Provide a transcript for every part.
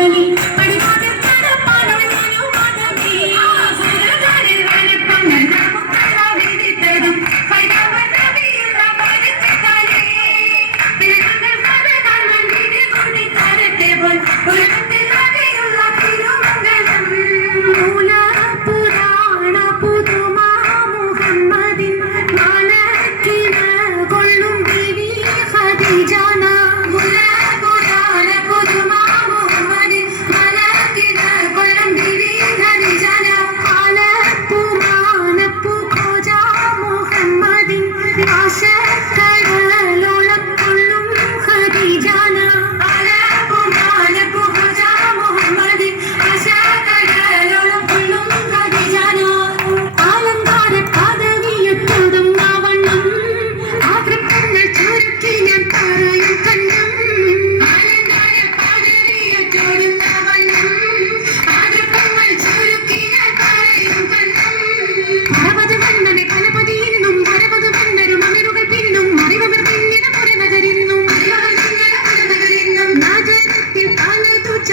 many, many.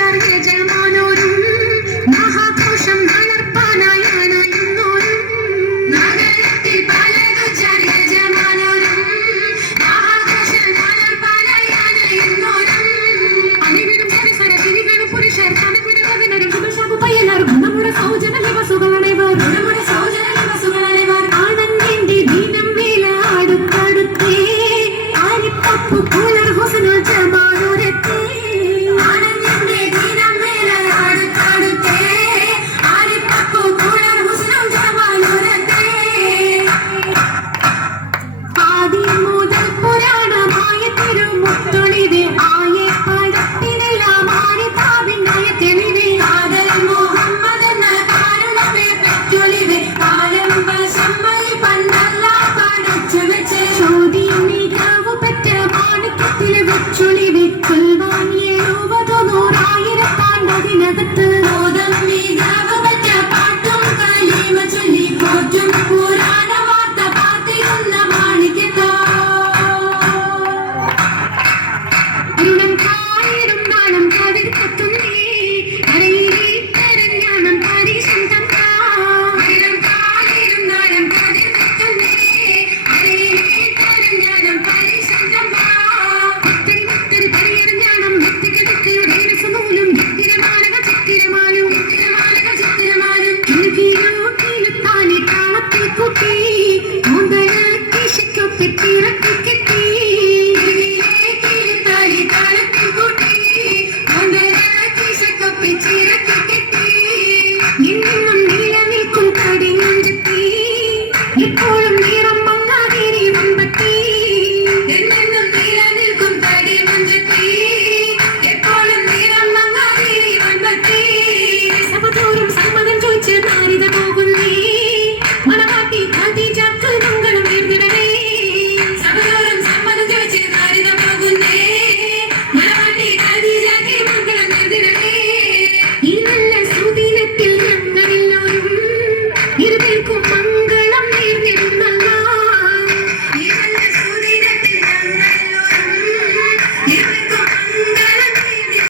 আমার যে জানা